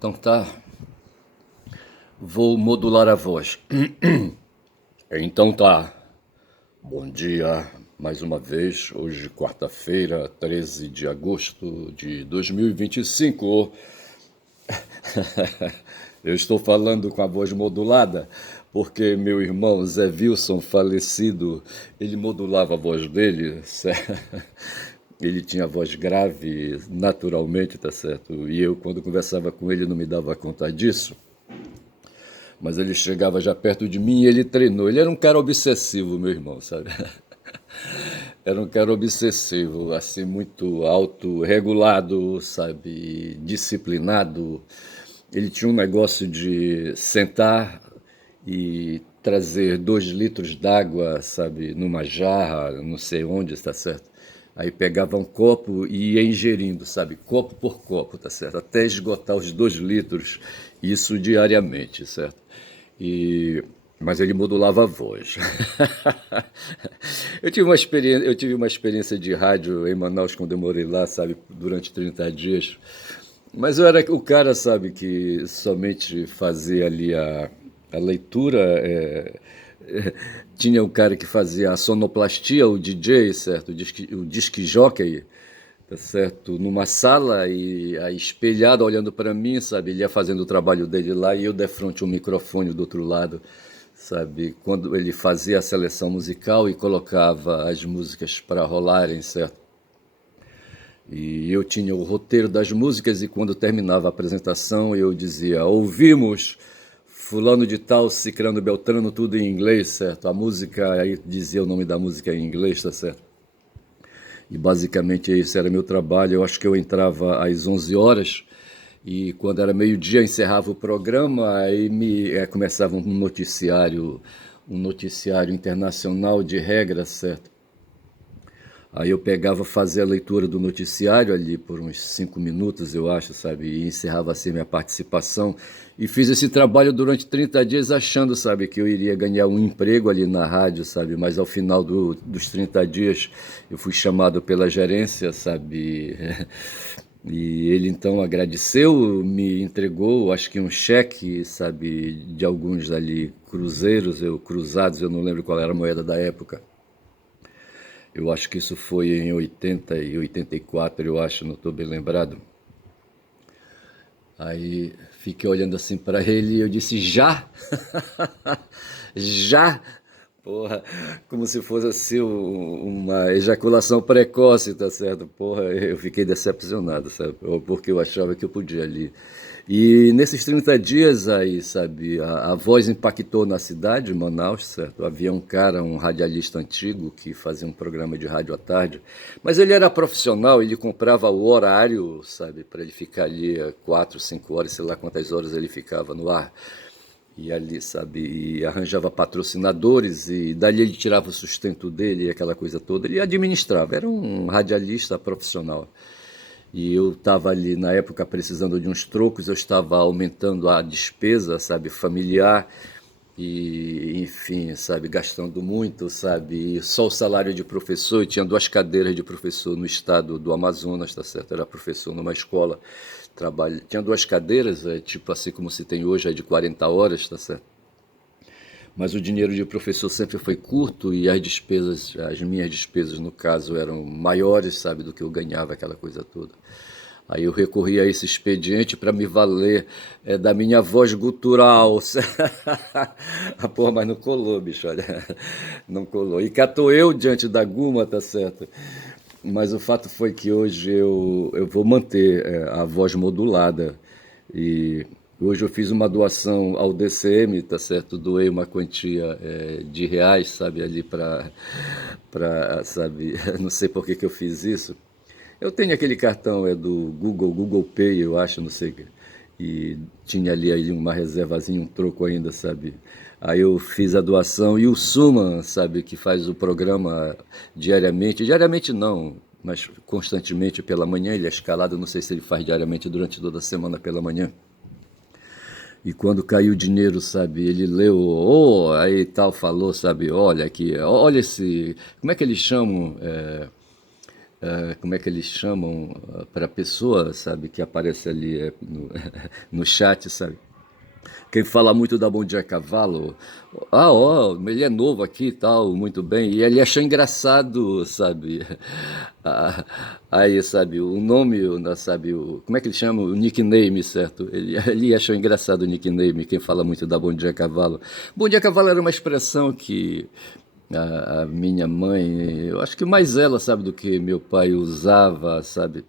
Então tá, vou modular a voz. Então tá, bom dia mais uma vez, hoje quarta-feira, 13 de agosto de 2025. Eu estou falando com a voz modulada porque meu irmão Zé Wilson, falecido, ele modulava a voz dele, certo? Ele tinha voz grave naturalmente, tá certo? E eu, quando conversava com ele, não me dava conta disso. Mas ele chegava já perto de mim e ele treinou. Ele era um cara obsessivo, meu irmão, sabe? Era um cara obsessivo, assim, muito autorregulado, sabe? Disciplinado. Ele tinha um negócio de sentar e trazer 2 litros d'água, sabe? Numa jarra, não sei onde, está certo? Aí pegava um copo e ia ingerindo, sabe? Copo por copo, tá certo? Até esgotar os 2 litros, isso diariamente, certo? Mas ele modulava a voz. Eu tive uma experiência de rádio em Manaus quando eu morei lá, sabe, durante 30 dias. Mas eu era o cara, sabe, que somente fazia ali a leitura. Tinha o cara que fazia a sonoplastia, o DJ, certo? O disque jockey, tá certo? Numa sala e aí espelhado olhando para mim, sabe? Ele ia fazendo o trabalho dele lá e eu de frente um microfone do outro lado, sabe? Quando ele fazia a seleção musical e colocava as músicas para rolarem, certo? E eu tinha o roteiro das músicas e quando terminava a apresentação eu dizia: ouvimos fulano de tal, cicrano, beltrano, tudo em inglês, certo? A música, aí dizia o nome da música em inglês, tá certo? E basicamente esse era meu trabalho. Eu acho que eu entrava às 11 horas e quando era meio-dia encerrava o programa, aí começava um noticiário internacional de regras, certo? Aí eu pegava, fazia a leitura do noticiário ali por uns 5 minutos, eu acho, sabe? E encerrava assim minha participação. E fiz esse trabalho durante 30 dias achando, sabe, que eu iria ganhar um emprego ali na rádio, sabe? Mas ao final dos 30 dias eu fui chamado pela gerência, sabe? E ele então agradeceu, me entregou, acho que um cheque, sabe, de alguns ali cruzeiros, cruzados, eu não lembro qual era a moeda da época. Eu acho que isso foi em 80 e 84, eu acho, não estou bem lembrado. Aí fiquei olhando assim para ele e eu disse: já? Já? Porra, como se fosse assim uma ejaculação precoce, tá certo? Porra, eu fiquei decepcionado, sabe? Porque eu achava que eu podia ali. E nesses 30 dias aí, sabe, a voz impactou na cidade, Manaus, certo? Havia um cara, um radialista antigo, que fazia um programa de rádio à tarde, mas ele era profissional, ele comprava o horário, sabe, para ele ficar ali 4, 5 horas, sei lá quantas horas ele ficava no ar. E ali, sabe, e arranjava patrocinadores e dali ele tirava o sustento dele e aquela coisa toda. Ele administrava, era um radialista profissional. E eu estava ali na época precisando de uns trocos, eu estava aumentando a despesa, sabe, familiar e, enfim, sabe, gastando muito, sabe, e só o salário de professor, eu tinha 2 cadeiras de professor no estado do Amazonas, tá certo, era professor numa escola, tinha 2 cadeiras, tipo assim como se tem hoje, é de 40 horas, tá certo, mas o dinheiro de professor sempre foi curto e as despesas, as minhas despesas no caso eram maiores, sabe, do que eu ganhava, aquela coisa toda. Aí eu recorri a esse expediente para me valer da minha voz gutural. Ah, porra, mas não colou, bicho, olha. Não colou. E catou eu diante da Guma, tá certo? Mas o fato foi que hoje eu vou manter a voz modulada. E hoje eu fiz uma doação ao DCM, tá certo? Doei uma quantia de reais, sabe, ali sabe, não sei por que que eu fiz isso. Eu tenho aquele cartão, é do Google Pay, eu acho, não sei. E tinha ali uma reservazinha, um troco ainda, sabe? Aí eu fiz a doação e o Suman, sabe, que faz o programa diariamente não, mas constantemente pela manhã, ele é escalado, não sei se ele faz diariamente durante toda a semana pela manhã. E quando caiu o dinheiro, sabe, ele leu, oh, aí tal, falou, sabe, olha aqui, olha esse, como é que eles chamam? como é que eles chamam para a pessoa, sabe, que aparece ali no chat, sabe? Quem fala muito da Bom Dia Cavalo, ó, ele é novo aqui e tal, muito bem, e ele achou engraçado, sabe, Ah, aí, sabe, o nome, sabe, como é que ele chama? O nickname, certo? Ele achou engraçado o nickname, quem fala muito da Bom Dia Cavalo. Bom Dia Cavalo era uma expressão que a minha mãe, eu acho que mais ela, sabe, do que meu pai usava, sabe,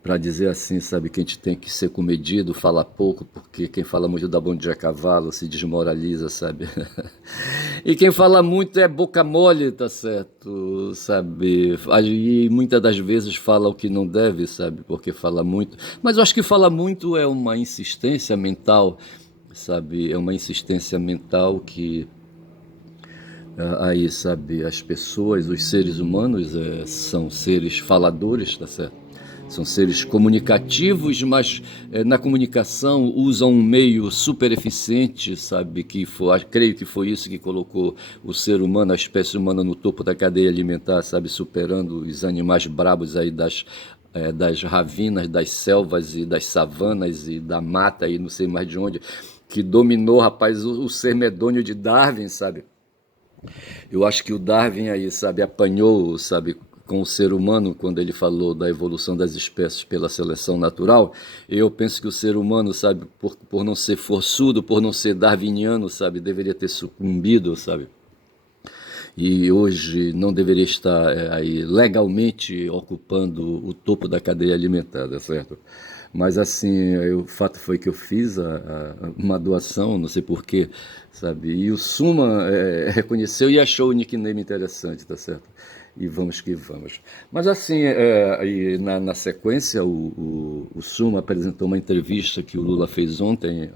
para dizer assim, sabe, que a gente tem que ser comedido, falar pouco, porque quem fala muito dá bom dia a cavalo, se desmoraliza, sabe? E quem fala muito é boca mole, tá certo, sabe? E muitas das vezes fala o que não deve, sabe? Porque fala muito. Mas eu acho que fala muito é uma insistência mental, sabe? É uma insistência mental que aí, sabe, as pessoas, os seres humanos são seres faladores, tá certo? São seres comunicativos, mas na comunicação usam um meio super eficiente, sabe? Creio que foi isso que colocou o ser humano, a espécie humana, no topo da cadeia alimentar, sabe? Superando os animais brabos aí das ravinas, das selvas e das savanas e da mata e não sei mais de onde, que dominou, rapaz, o ser medonho de Darwin, sabe? Eu acho que o Darwin aí, sabe, apanhou, sabe, com o ser humano quando ele falou da evolução das espécies pela seleção natural. Eu penso que o ser humano, sabe, por não ser forçudo, por não ser darwiniano, sabe, deveria ter sucumbido, sabe, e hoje não deveria estar aí legalmente ocupando o topo da cadeia alimentar, tá certo? Mas assim, o fato foi que eu fiz uma doação, não sei porquê, sabe? E o Suma reconheceu e achou o nickname interessante, tá certo? E vamos que vamos. Mas assim, aí na sequência, o Suma apresentou uma entrevista que o Lula fez ontem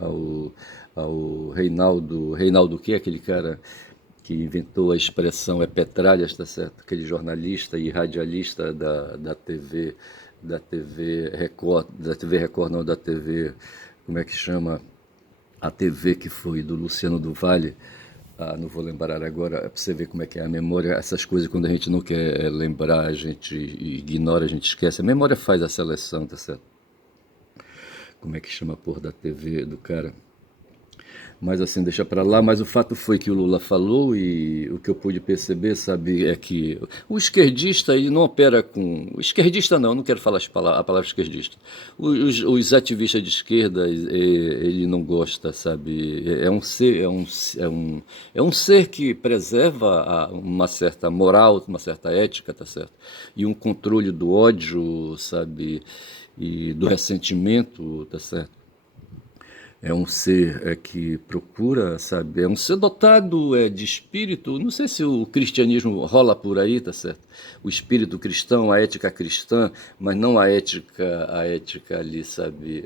ao Reinaldo. Reinaldo o quê? Aquele cara que inventou a expressão Petralhas, tá certo? Aquele jornalista e radialista da TV Record, não, da TV, como é que chama? A TV que foi do Luciano do Vale, não vou lembrar agora, para você ver como é que é a memória, essas coisas quando a gente não quer lembrar, a gente ignora, a gente esquece. A memória faz a seleção, tá certo? Como é que chama a porra da TV do cara? Mas assim, deixa para lá. Mas o fato foi que o Lula falou e o que eu pude perceber, sabe, é que o esquerdista, ele não opera com... O esquerdista não quero falar a palavra esquerdista. Os ativistas de esquerda, ele não gosta, sabe, é um ser que preserva uma certa moral, uma certa ética, tá certo? E um controle do ódio, sabe, e do ressentimento, tá certo? É um ser que procura, sabe? É um ser dotado de espírito. Não sei se o cristianismo rola por aí, tá certo? O espírito cristão, a ética cristã, mas não a ética ali, sabe?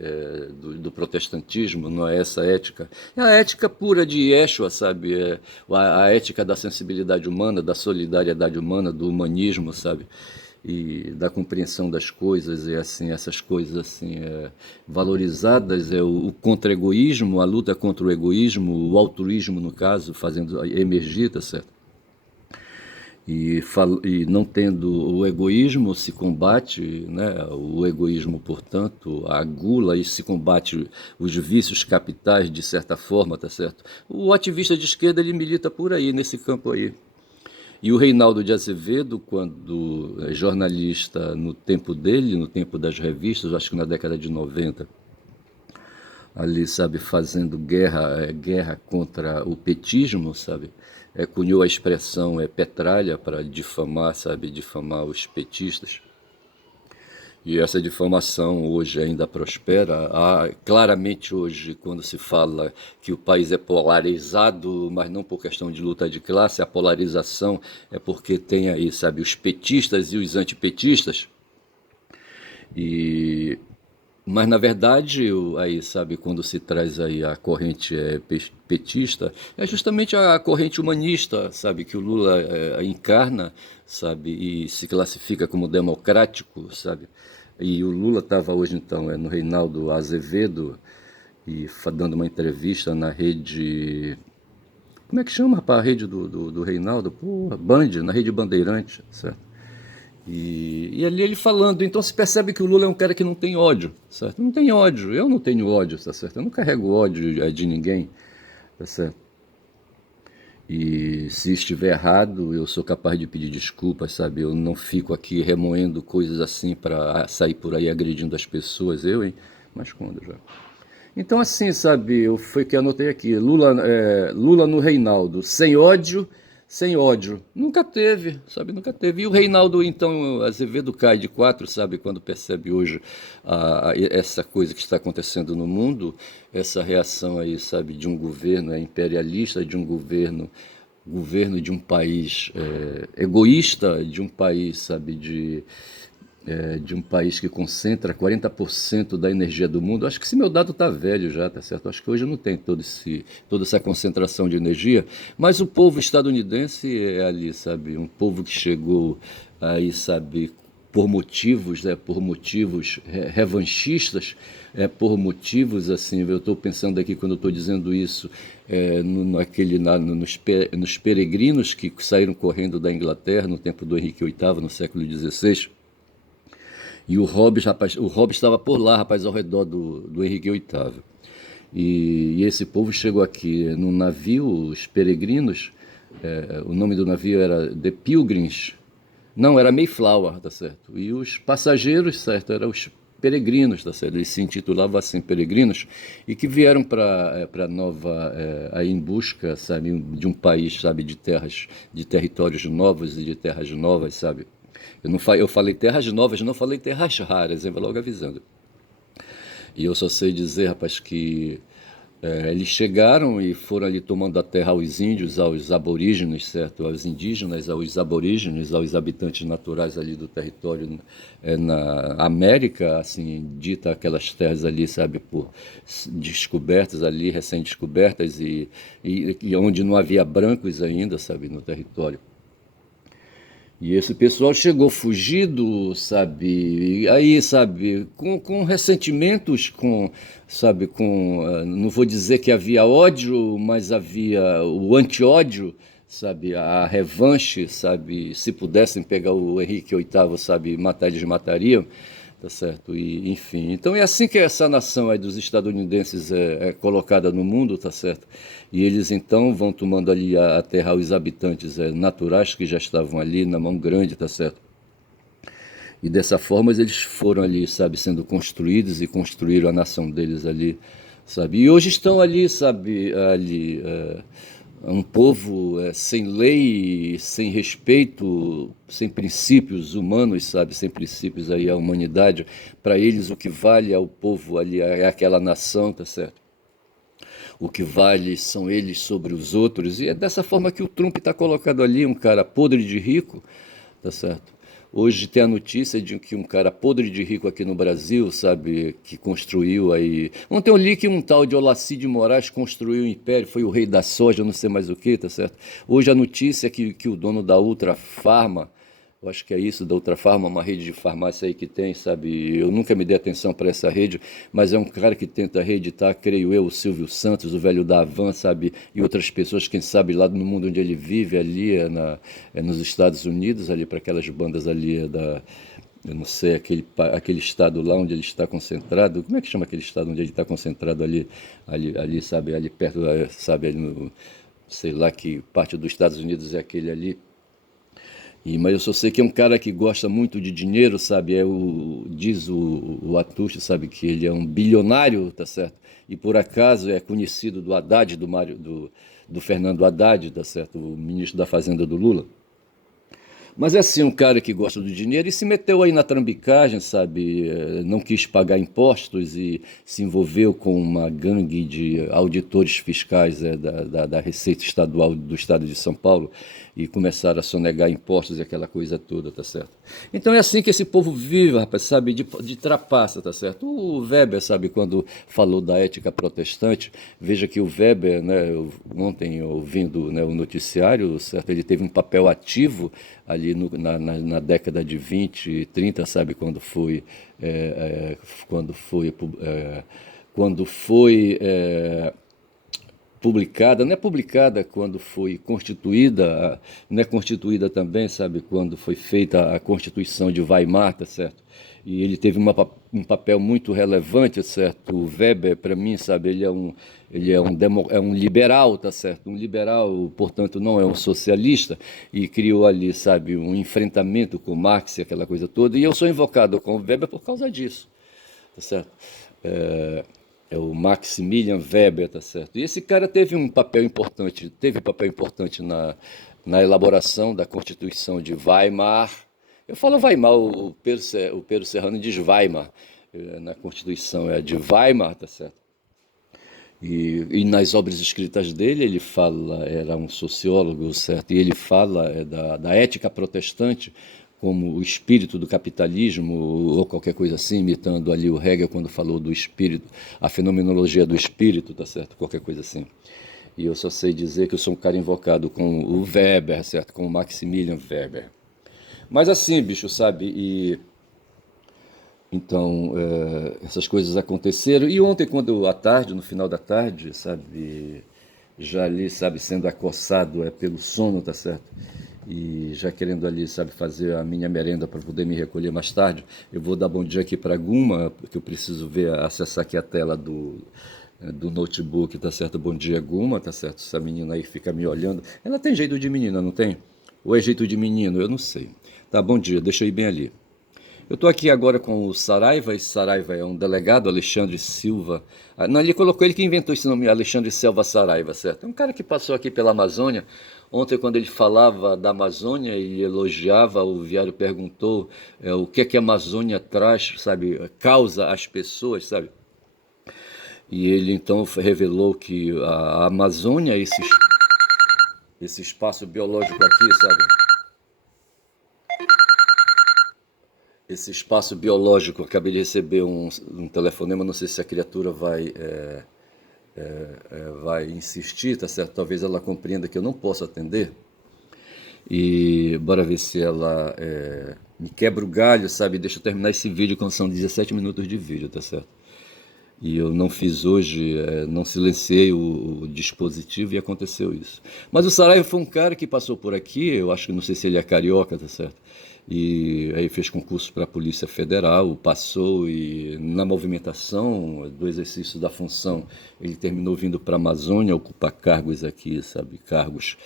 Do protestantismo, não é essa ética. É a ética pura de Yeshua, sabe? A ética da sensibilidade humana, da solidariedade humana, do humanismo, sabe? E da compreensão das coisas e assim essas coisas assim valorizadas o contra-egoísmo, a luta contra o egoísmo, o altruísmo no caso, fazendo emergir, tá certo? E não tendo o egoísmo se combate, né, o egoísmo, portanto, a gula, e se combate os vícios capitais de certa forma, tá certo? O ativista de esquerda ele milita por aí, nesse campo aí. E o Reinaldo de Azevedo, quando é jornalista no tempo dele, no tempo das revistas, acho que na década de 90, ali, sabe, fazendo guerra contra o petismo, sabe, cunhou a expressão petralha para difamar, sabe, difamar os petistas. E essa difamação hoje ainda prospera. Claramente hoje, quando se fala que o país é polarizado, mas não por questão de luta de classe, a polarização é porque tem aí, sabe, os petistas e os antipetistas. E mas na verdade, aí sabe, quando se traz aí a corrente petista, é justamente a corrente humanista, sabe, que o Lula encarna, sabe, e se classifica como democrático, sabe. E o Lula estava hoje então no Reinaldo Azevedo e dando uma entrevista na rede, como é que chama, rapaz, a rede do Reinaldo? Porra, Band, na rede Bandeirante, certo? E ali ele falando, então se percebe que o Lula é um cara que não tem ódio, certo? Não tem ódio, eu não tenho ódio, tá certo? Eu não carrego ódio de ninguém, tá certo? E se estiver errado, eu sou capaz de pedir desculpas, sabe? Eu não fico aqui remoendo coisas assim para sair por aí agredindo as pessoas, eu, hein? Mas quando já? Então, assim, sabe, eu foi que anotei aqui, Lula no Reinaldo, sem ódio, sem ódio. Nunca teve, sabe, nunca teve. E o Reinaldo, então, Azevedo cai de quatro, sabe, quando percebe hoje essa coisa que está acontecendo no mundo, essa reação aí, sabe, de um governo imperialista, de um governo de um país egoísta, de um país, sabe, de um país que concentra 40% da energia do mundo. Acho que esse meu dado está velho já, tá certo? Acho que hoje não tem toda essa concentração de energia, mas o povo estadunidense é ali, sabe? Um povo que chegou aí, sabe, por motivos revanchistas, por motivos assim, eu estou pensando aqui quando eu estou dizendo isso, nos peregrinos que saíram correndo da Inglaterra no tempo do Henrique VIII, no século XVI, e o Hobbes, rapaz, o Hobbes estava por lá, rapaz, ao redor do Henrique VIII. E esse povo chegou aqui num navio, os peregrinos, o nome do navio era The Pilgrims, não, era Mayflower, tá certo? E os passageiros, certo, eram os peregrinos, tá certo? Eles se intitulavam assim, peregrinos, e que vieram para Nova, aí em busca, sabe, de um país, sabe, de terras, de territórios novos e de terras novas, sabe? Eu falei terras novas, não falei terras raras, hein? Vou logo avisando. E eu só sei dizer, rapaz, que eles chegaram e foram ali tomando a terra aos índios, aos aborígenes, certo? Aos indígenas, aos aborígenes, aos habitantes naturais ali do território na América, assim, dita aquelas terras ali, sabe, por descobertas ali, recém-descobertas e onde não havia brancos ainda, sabe, no território. E esse pessoal chegou fugido, sabe? Aí, sabe, com ressentimentos, sabe, não vou dizer que havia ódio, mas havia o anti-ódio, sabe, a revanche, sabe? Se pudessem pegar o Henrique VIII, sabe, matar, eles matariam, tá certo? E, enfim, então é assim que essa nação aí dos estadunidenses é colocada no mundo, tá certo? E eles então vão tomando ali a terra aos habitantes naturais que já estavam ali na mão grande, tá certo? E dessa forma eles foram ali, sabe, sendo construídos e construíram a nação deles ali, sabe? E hoje estão ali, sabe, ali um povo sem lei, sem respeito, sem princípios humanos, sabe, sem princípios aí à humanidade. Para eles o que vale é o povo ali, é aquela nação, tá certo? O que vale são eles sobre os outros. E é dessa forma que o Trump está colocado ali, um cara podre de rico, tá certo? Hoje tem a notícia de que um cara podre de rico aqui no Brasil, sabe, que construiu aí. Ontem eu li que um tal de Olacide Moraes construiu um império, foi o rei da soja, não sei mais o que, tá certo? Hoje a notícia é que o dono da Ultra Farma, eu acho que é isso, da Ultrafarma, uma rede de farmácia aí que tem, sabe? Eu nunca me dei atenção para essa rede, mas é um cara que tenta reeditar, creio eu, o Silvio Santos, o velho da Havan, sabe? E outras pessoas, quem sabe, lá no mundo onde ele vive, ali nos Estados Unidos, ali para aquelas bandas ali eu não sei, aquele estado lá onde ele está concentrado. Como é que chama aquele estado onde ele está concentrado ali, sabe? Ali perto, sabe? Ali no, sei lá que parte dos Estados Unidos é aquele ali. Mas eu só sei que é um cara que gosta muito de dinheiro, sabe? Diz o Atucho, sabe, que ele é um bilionário, tá certo? E por acaso é conhecido do Haddad, do Fernando Haddad, tá certo? O ministro da Fazenda do Lula. Mas é assim, um cara que gosta do dinheiro e se meteu aí na trambicagem, sabe? Não quis pagar impostos e se envolveu com uma gangue de auditores fiscais da Receita Estadual do Estado de São Paulo e começaram a sonegar impostos e aquela coisa toda, tá certo? Então é assim que esse povo vive, rapaz, sabe? De trapaça, tá certo? O Weber, sabe, quando falou da ética protestante, veja que o Weber, né, ontem ouvindo, né, o noticiário, certo? Ele teve um papel ativo ali na década de 20 e 30, sabe, quando foi publicada, não é publicada quando foi constituída, não é constituída também, sabe, quando foi feita a Constituição de Weimar, tá certo? E ele teve um papel muito relevante, certo? O Weber, para mim, sabe, é um liberal, tá certo? Um liberal, portanto, não é um socialista, e criou ali, sabe, um enfrentamento com Marx e aquela coisa toda, e eu sou invocado com o Weber por causa disso, tá certo? É o Maximilian Weber, tá certo? E esse cara teve papel importante na elaboração da Constituição de Weimar. Eu falo Weimar, o Pedro Serrano diz Weimar, na Constituição é de Weimar, tá certo? E nas obras escritas dele, ele fala, era um sociólogo, certo? E ele fala da ética protestante como o espírito do capitalismo, ou qualquer coisa assim, imitando ali o Hegel quando falou do espírito, a fenomenologia do espírito, tá certo? Qualquer coisa assim. E eu só sei dizer que eu sou um cara invocado com o Weber, certo? Com o Maximilian Weber. Mas assim, bicho, sabe? Então, essas coisas aconteceram. E ontem, à tarde, no final da tarde, sabe, já ali, sabe, sendo acossado pelo sono, tá certo? E já querendo ali, sabe, fazer a minha merenda para poder me recolher mais tarde, eu vou dar bom dia aqui para a Guma, porque eu preciso acessar aqui a tela do notebook, tá certo? Bom dia, Guma, tá certo? Essa menina aí fica me olhando. Ela tem jeito de menina, não tem? Ou é jeito de menino? Eu não sei. Tá, bom dia, deixa eu ir bem ali. Eu estou aqui agora com o Saraiva. Esse Saraiva é um delegado, Alexandre Silva. Não, ele colocou ele que inventou esse nome, Alexandre Silva Saraiva, certo? É um cara que passou aqui pela Amazônia. Ontem, quando ele falava da Amazônia e elogiava, o Viário perguntou o que a Amazônia traz, sabe, causa às pessoas, sabe? E ele então revelou que a Amazônia, esse espaço biológico aqui, sabe? Esse espaço biológico, acabei de receber um telefonema, não sei se a criatura vai insistir, tá certo? Talvez ela compreenda que eu não posso atender. E bora ver se ela me quebra o galho, sabe? Deixa eu terminar esse vídeo, quando são 17 minutos de vídeo, tá certo? E eu não fiz hoje, não silenciei o dispositivo e aconteceu isso. Mas o Saraiva foi um cara que passou por aqui, eu acho que não sei se ele é carioca, tá certo? E aí fez concurso para a Polícia Federal, passou e na movimentação do exercício da função, ele terminou vindo para a Amazônia ocupar cargos aqui, sabe? Cargos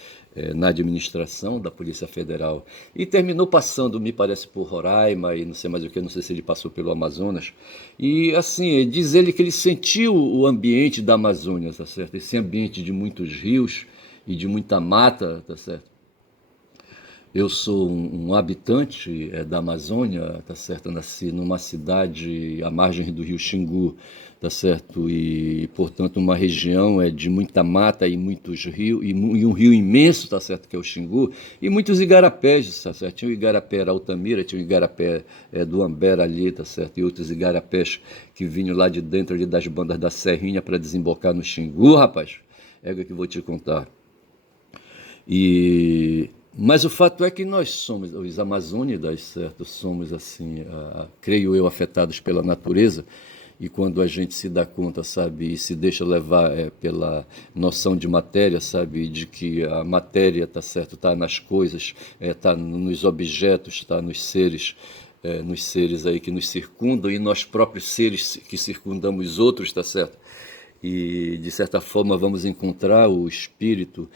na administração da Polícia Federal. E terminou passando, me parece, por Roraima e não sei mais o que, não sei se ele passou pelo Amazonas. E assim, diz ele que ele sentiu o ambiente da Amazônia, tá certo? Esse ambiente de muitos rios e de muita mata, tá certo? Eu sou um habitante da Amazônia, tá certo? Eu nasci numa cidade à margem do rio Xingu, tá certo? E, portanto, uma região de muita mata e muitos rios, e um rio imenso, tá certo? Que é o Xingu, e muitos igarapés, tá certo? Tinha o igarapé Altamira, tinha o igarapé do Ambera ali, tá certo? E outros igarapés que vinham lá de dentro ali das bandas da Serrinha para desembocar no Xingu, rapaz. É que vou te contar. Mas o fato é que nós somos, os amazônidas, certo? Somos, assim, creio eu, afetados pela natureza, e quando a gente se dá conta, sabe, e se deixa levar pela noção de matéria, sabe, de que a matéria, tá certo, está nas coisas, está nos objetos, está nos seres aí que nos circundam, e nós próprios seres que circundamos outros, tá certo? E de certa forma vamos encontrar o espírito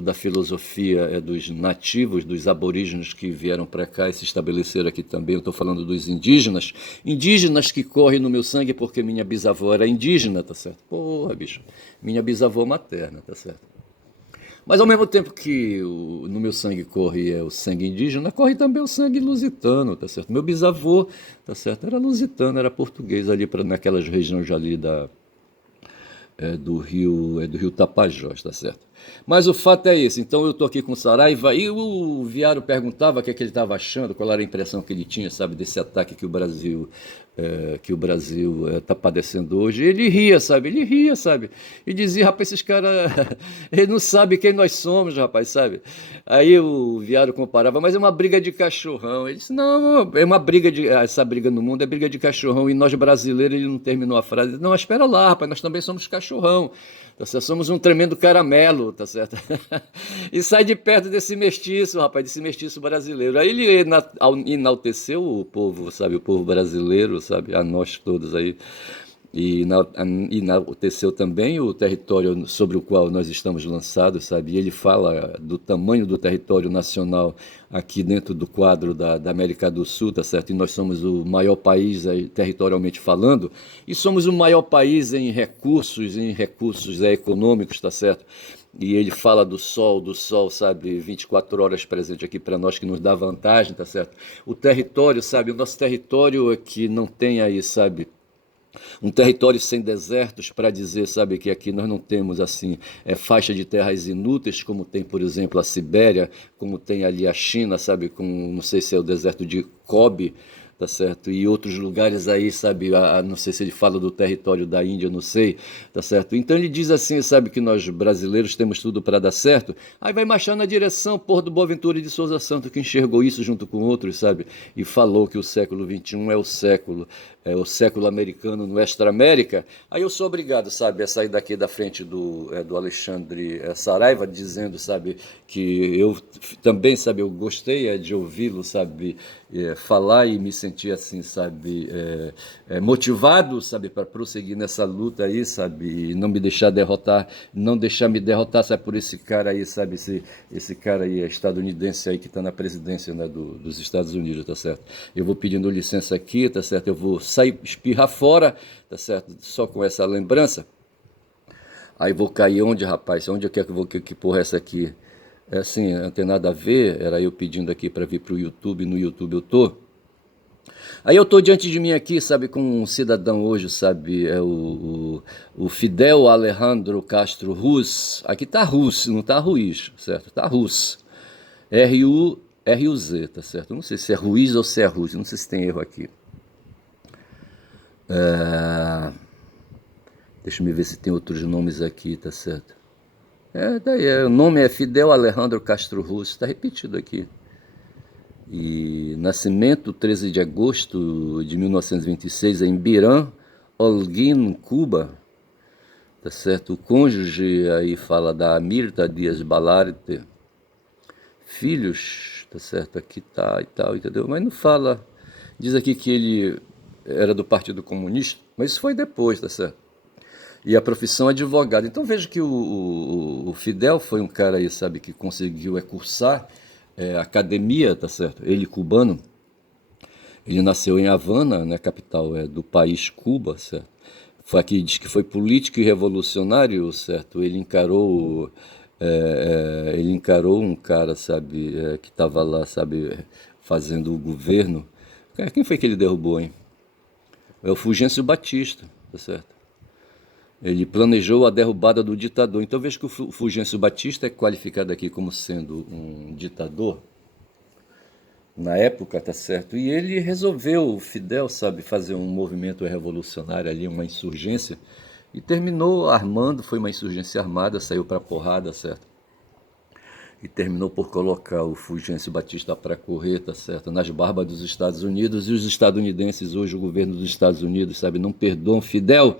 da filosofia dos nativos, dos aborígenes que vieram para cá e se estabeleceram aqui também. Eu estou falando dos indígenas que correm no meu sangue porque minha bisavó era indígena, tá certo? Porra, bicho, minha bisavó materna, tá certo? Mas ao mesmo tempo que no meu sangue corre o sangue indígena, corre também o sangue lusitano, tá certo? Meu bisavô, tá certo, era lusitano, era português ali naquelas regiões ali do rio Tapajós, tá certo? Mas o fato é esse. Então eu estou aqui com o Saraiva e o Viário perguntava o que, é que ele estava achando, qual era a impressão que ele tinha, sabe, desse ataque que o Brasil está padecendo hoje. Ele ria, sabe? Ele ria, sabe? E dizia, rapaz, esses caras, eles não sabem quem nós somos, rapaz, sabe? Aí o Viário comparava, mas é uma briga de cachorrão. Ele disse, não, é uma briga de. Essa briga no mundo é briga de cachorrão. E nós brasileiros, ele não terminou a frase. Não, espera lá, rapaz, nós também somos cachorrão. Tá certo? Somos um tremendo caramelo, tá certo? E sai de perto desse mestiço, rapaz, desse mestiço brasileiro. Aí ele enalteceu o povo, sabe? O povo brasileiro, sabe? A nós todos aí. E enalteceu também o território sobre o qual nós estamos lançados, sabe? E ele fala do tamanho do território nacional aqui dentro do quadro da América do Sul, tá certo? E nós somos o maior país aí, territorialmente falando, e somos o maior país em recursos econômicos, tá certo? E ele fala do sol, sabe, 24 horas presente aqui para nós, que nos dá vantagem, tá certo? O território, sabe, o nosso território é que não tem aí, sabe, um território sem desertos para dizer, sabe, que aqui nós não temos assim faixa de terras inúteis, como tem, por exemplo, a Sibéria, como tem ali a China, sabe, com não sei se é o deserto de Gobi, tá certo? E outros lugares aí, sabe, não sei se ele fala do território da Índia, não sei, tá certo? Então ele diz assim, sabe, que nós brasileiros temos tudo para dar certo, aí vai marchar na direção, por do Boaventura de Souza Santos, que enxergou isso junto com outros, sabe, e falou que o século XXI é o século americano no Extra-América. Aí eu sou obrigado, sabe, a sair daqui da frente do Alexandre Saraiva, dizendo, sabe, que eu também, sabe, eu gostei de ouvi-lo, sabe, falar e me sentir assim, sabe, motivado, sabe, para prosseguir nessa luta aí, sabe, e não me deixar derrotar, não deixar me derrotar, sabe, por esse cara aí, sabe, esse cara aí estadunidense aí que está na presidência, né, dos Estados Unidos, tá certo? Eu vou pedindo licença aqui, tá certo? Eu vou sair, espirrar fora, tá certo? Só com essa lembrança. Aí vou cair onde, rapaz? Onde eu quero que eu vou, que porra é essa aqui? É assim, não tem nada a ver, era eu pedindo aqui para vir pro YouTube, no YouTube eu tô. Aí eu tô diante de mim aqui, sabe, com um cidadão hoje, sabe, o Fidel Alejandro Castro Ruz. Aqui tá Ruz, não tá Ruiz, certo? Tá Ruz. R-U-Z, tá certo? Não sei se é Ruiz ou se é Ruz, não sei se tem erro aqui. Deixa eu ver se tem outros nomes aqui, tá certo? O nome é Fidel Alejandro Castro Ruz, está repetido aqui. E nascimento 13 de agosto de 1926 em Birã, Holguín, Cuba, tá certo? O cônjuge aí fala da Mirta Dias Balarte. Filhos, tá certo? Aqui tá e tal, entendeu? Mas não fala. Diz aqui que ele era do Partido Comunista, mas isso foi depois, tá certo? E a profissão advogado. Então veja que o Fidel foi um cara aí, sabe, que conseguiu cursar academia, tá certo? Ele cubano, ele nasceu em Havana, né, capital do país Cuba, certo? Foi aqui, diz que foi político e revolucionário, certo? Ele encarou um cara, sabe, que estava lá, sabe, fazendo o governo. Quem foi que ele derrubou, hein? É o Fulgêncio Batista, tá certo? Ele planejou a derrubada do ditador. Então veja que o Fulgêncio Batista é qualificado aqui como sendo um ditador na época, tá certo? E ele resolveu, o Fidel, sabe, fazer um movimento revolucionário ali, uma insurgência, e terminou armando, foi uma insurgência armada, saiu para porrada, certo? E terminou por colocar o Fulgêncio Batista para correr, tá certo? Nas barbas dos Estados Unidos, e os estadunidenses, hoje o governo dos Estados Unidos, sabe, não perdoam Fidel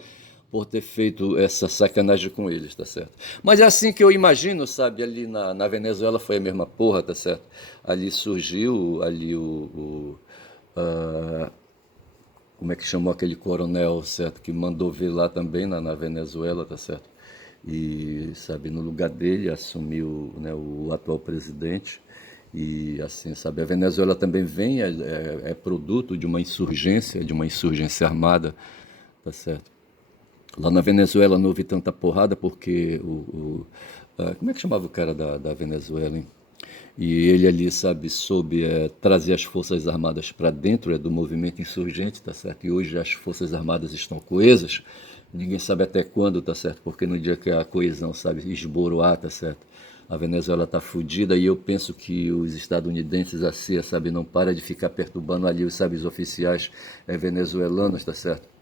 por ter feito essa sacanagem com eles, tá certo? Mas é assim que eu imagino, sabe, ali na Venezuela foi a mesma porra, tá certo? Ali surgiu, ali como é que chamou aquele coronel, certo, que mandou ver lá também na Venezuela, tá certo? E, sabe, no lugar dele assumiu, né, o atual presidente. E assim, sabe, a Venezuela também vem, é produto de uma insurgência armada, tá certo? Lá na Venezuela não houve tanta porrada porque como é que chamava o cara da Venezuela, hein? E ele ali, sabe, soube trazer as Forças Armadas para dentro do movimento insurgente, tá certo? E hoje as Forças Armadas estão coesas, Ninguém sabe até quando, tá certo? Porque no dia que a coesão, sabe, esboroar, tá certo? A Venezuela tá fodida e eu penso que os estadunidenses, a CIA, sabe, não para de ficar perturbando ali, sabe, os oficiais venezuelanos, tá certo?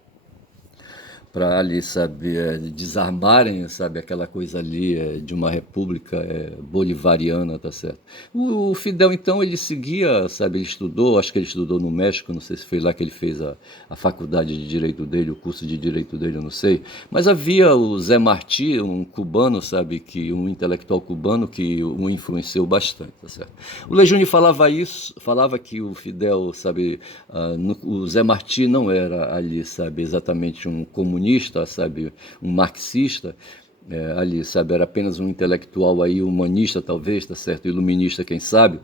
Para ali, sabe, desarmarem, sabe, aquela coisa ali de uma república bolivariana, tá certo? O Fidel, então, ele seguia, sabe, ele estudou, acho que ele estudou no México, não sei se foi lá que ele fez a faculdade de direito dele, o curso de direito dele, eu não sei, mas havia o Zé Martí, um cubano, sabe, que um intelectual cubano que o influenciou bastante, tá certo? O Lejuni falava isso, falava que o Fidel, sabe, o Zé Martí não era ali, sabe, exatamente um comunista, sabe, um marxista, ali, sabe, era apenas um intelectual aí, humanista talvez, tá certo, iluminista, quem sabe,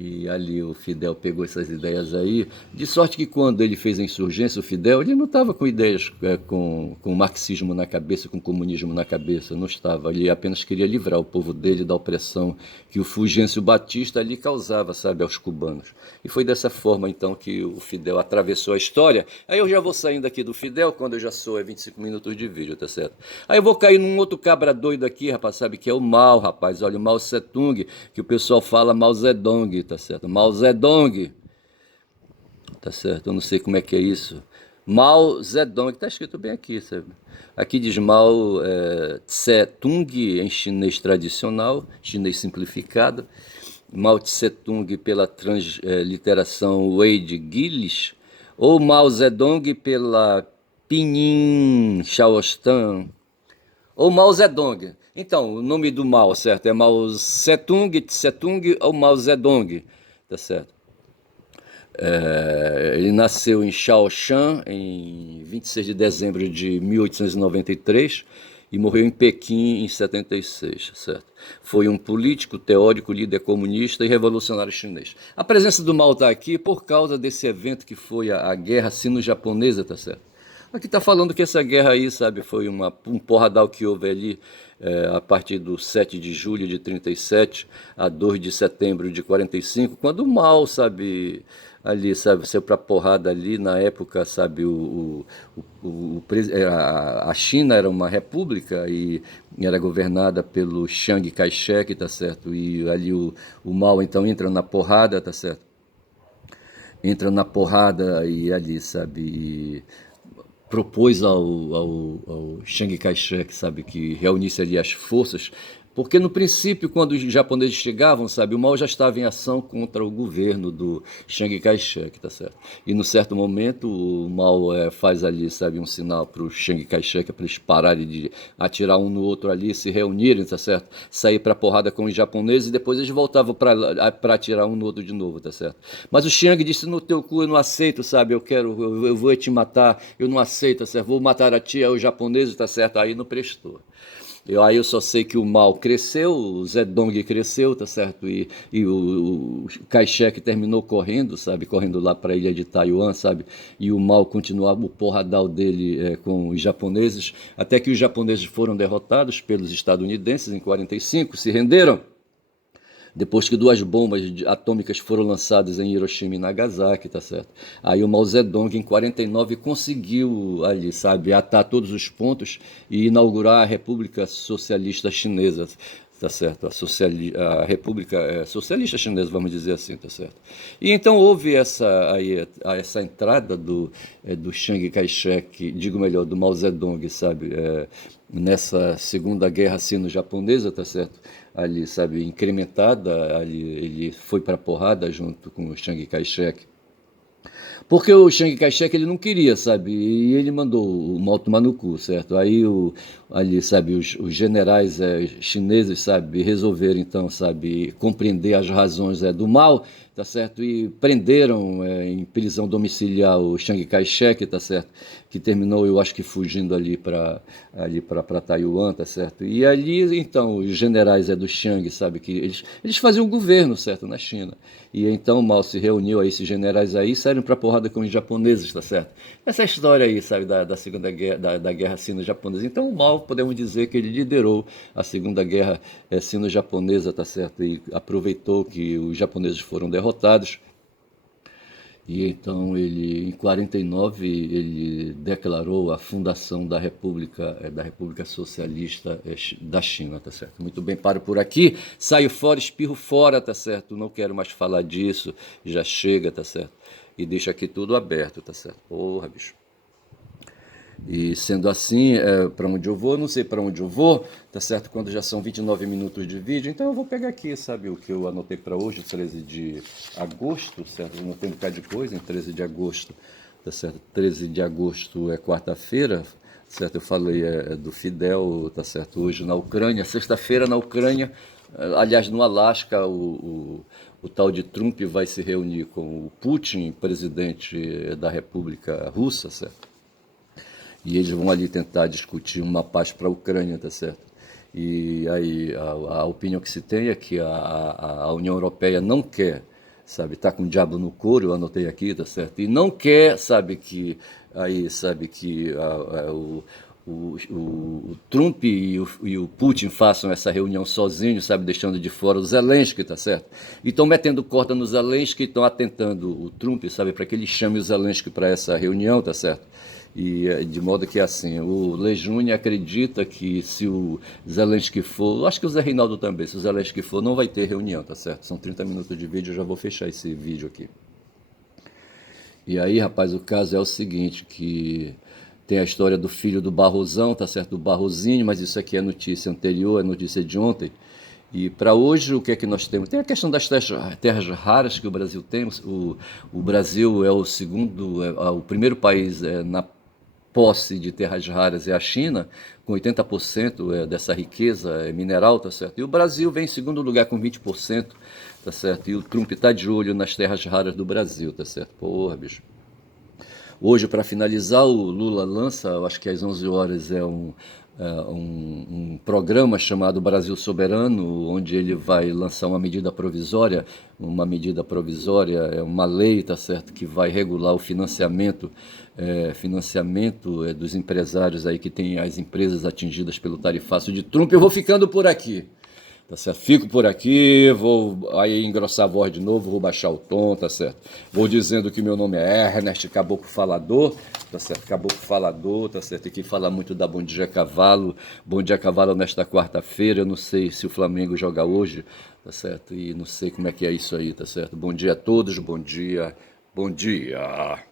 e ali o Fidel pegou essas ideias aí, de sorte que quando ele fez a insurgência, o Fidel, ele não estava com ideias com marxismo na cabeça, com comunismo na cabeça, não estava, ele apenas queria livrar o povo dele da opressão que o Fulgêncio Batista ali causava, sabe, aos cubanos. E foi dessa forma, então, que o Fidel atravessou a história. Aí eu já vou saindo aqui do Fidel, quando eu já sou 25 minutos de vídeo, tá certo? Aí eu vou cair num outro cabra doido aqui, rapaz, sabe, que é o Mao, rapaz, olha, o Mao Tse-tung, que o pessoal fala Mao Zedong, tá certo? Mao Zedong, tá certo? Eu não sei como é que é isso. Mao Zedong, tá escrito bem aqui, sabe? Aqui diz Mao Tse-tung em chinês tradicional, chinês simplificado. Mao Tse-tung pela transliteração Wade Gillis, ou Mao Zedong pela Pinyin Shaostan, ou Mao Zedong. Então, o nome do Mao, certo? É Mao Tse-tung, Tse-tung ou Mao Zedong, tá certo? Ele nasceu em Shaoshan em 26 de dezembro de 1893 e morreu em Pequim em 76, certo? Foi um político, teórico, líder comunista e revolucionário chinês. A presença do Mao está aqui por causa desse evento que foi a Guerra Sino-Japonesa, tá certo? Aqui está falando que essa guerra aí, sabe, foi um porradal que houve ali a partir do 7 de julho de 37 a 2 de setembro de 45, quando o Mao, sabe, ali, sabe, saiu pra porrada ali, na época, sabe, a China era uma república e era governada pelo Chiang Kai-shek, tá certo? E ali o Mao, então, entra na porrada, tá certo? Entra na porrada e ali, sabe, propôs ao Chiang Kai-shek, sabe, que reunisse ali as forças, porque no princípio, quando os japoneses chegavam, sabe, o Mao já estava em ação contra o governo do Chiang Kai-shek, tá certo? E no certo momento o Mao faz ali, sabe, um sinal para o Chiang Kai-shek para eles pararem de atirar um no outro ali, se reunirem, tá certo? Sair para porrada com os japoneses e depois eles voltavam para atirar um no outro de novo, tá certo? Mas o Chiang disse: no teu cu eu não aceito, sabe? Eu vou te matar, eu não aceito, tá certo? Vou matar a ti, os japoneses, tá certo? Aí não prestou. Aí eu só sei que o Mao cresceu, o Zedong cresceu, tá certo? E o Kai-shek terminou correndo, sabe? Correndo lá para a ilha de Taiwan, sabe? E o Mao continuava o porradal dele com os japoneses, até que os japoneses foram derrotados pelos estadunidenses em 45, se renderam. Depois que duas bombas atômicas foram lançadas em Hiroshima e Nagasaki, tá certo? Aí o Mao Zedong, em 49, conseguiu ali, sabe, atar todos os pontos e inaugurar a República Socialista Chinesa, tá certo? A República Socialista Chinesa, vamos dizer assim, tá certo? E então houve essa entrada do Chiang Kai-shek, digo melhor, do Mao Zedong, sabe? Nessa Segunda Guerra Sino-Japonesa, tá certo? Ali, sabe, incrementada, ali ele foi para a porrada junto com o Chiang Kai-shek. Porque o Chiang Kai-shek ele não queria, sabe? E ele mandou o Mao tomar no cu, certo? Aí ali, sabe, os generais chineses, sabe, resolveram então, sabe, compreender as razões do Mao, tá certo? E prenderam em prisão domiciliar o Chiang Kai-shek, tá certo? Que terminou, eu acho que fugindo ali para Taiwan, tá certo? E ali, então, os generais do Chiang, sabe, que eles faziam o governo, certo, na China. E então o Mao se reuniu a esses generais aí, saíram para porrada com os japoneses, tá certo? Essa história aí, sabe, da Segunda Guerra, da Guerra Sino-Japonesa. Então o Mao, podemos dizer que ele liderou a Segunda Guerra Sino-Japonesa, tá certo? E aproveitou que os japoneses foram derrotados E então ele, em 49, ele declarou a fundação da República Socialista da China, tá certo? Muito bem, paro por aqui, saio fora, espirro fora, tá certo? Não quero mais falar disso, já chega, tá certo? E deixa aqui tudo aberto, tá certo? Porra, bicho. E sendo assim, para onde eu vou, não sei para onde eu vou, tá certo? Quando já são 29 minutos de vídeo, então eu vou pegar aqui, sabe, o que eu anotei para hoje, 13 de agosto, certo? Eu anotei um bocado de coisa em 13 de agosto, tá certo? 13 de agosto é quarta-feira, certo? Eu falei do Fidel, tá certo? Hoje na Ucrânia, sexta-feira na Ucrânia, aliás, no Alasca, o tal de Trump vai se reunir com o Putin, presidente da República Russa, certo? E eles vão ali tentar discutir uma paz para a Ucrânia, tá certo? E aí a opinião que se tem é que a União Europeia não quer, sabe, tá com o diabo no couro, eu anotei aqui, tá certo? E não quer, sabe que o Trump e o Putin façam essa reunião sozinhos, sabe, deixando de fora o Zelensky, tá certo? E estão metendo corda no Zelensky, estão atentando o Trump, sabe, para que ele chame o Zelensky para essa reunião, tá certo? E de modo que assim, o Lejune acredita que se o Zelensky for, acho que o Zé Reinaldo também, se o Zelensky for, não vai ter reunião, tá certo? São 30 minutos de vídeo, eu já vou fechar esse vídeo aqui. E aí, rapaz, o caso é o seguinte, que tem a história do filho do Barrosão, tá certo? Do Barrosinho, mas isso aqui é notícia anterior, é notícia de ontem. E para hoje, o que é que nós temos? Tem a questão das terras raras que o Brasil tem. O Brasil é o segundo, o primeiro país na posse de terras raras é a China, com 80% dessa riqueza mineral, tá certo? E o Brasil vem em segundo lugar com 20%, tá certo? E o Trump tá de olho nas terras raras do Brasil, tá certo? Porra, bicho. Hoje, para finalizar, o Lula lança, eu acho que às 11 horas, um programa chamado Brasil Soberano, onde ele vai lançar uma medida provisória, é uma lei, tá certo, que vai regular o financiamento dos empresários aí que tem as empresas atingidas pelo tarifaço de Trump. Eu vou ficando por aqui. Tá certo? Fico por aqui, vou aí engrossar a voz de novo, vou baixar o tom, tá certo? Vou dizendo que meu nome é Ernest Caboclo Falador, tá certo? Caboclo Falador, tá certo? E quem fala muito da Bom Dia Cavalo, Bom Dia Cavalo nesta quarta-feira, eu não sei se o Flamengo joga hoje, tá certo? E não sei como é que é isso aí, tá certo? Bom dia a todos, bom dia, bom dia.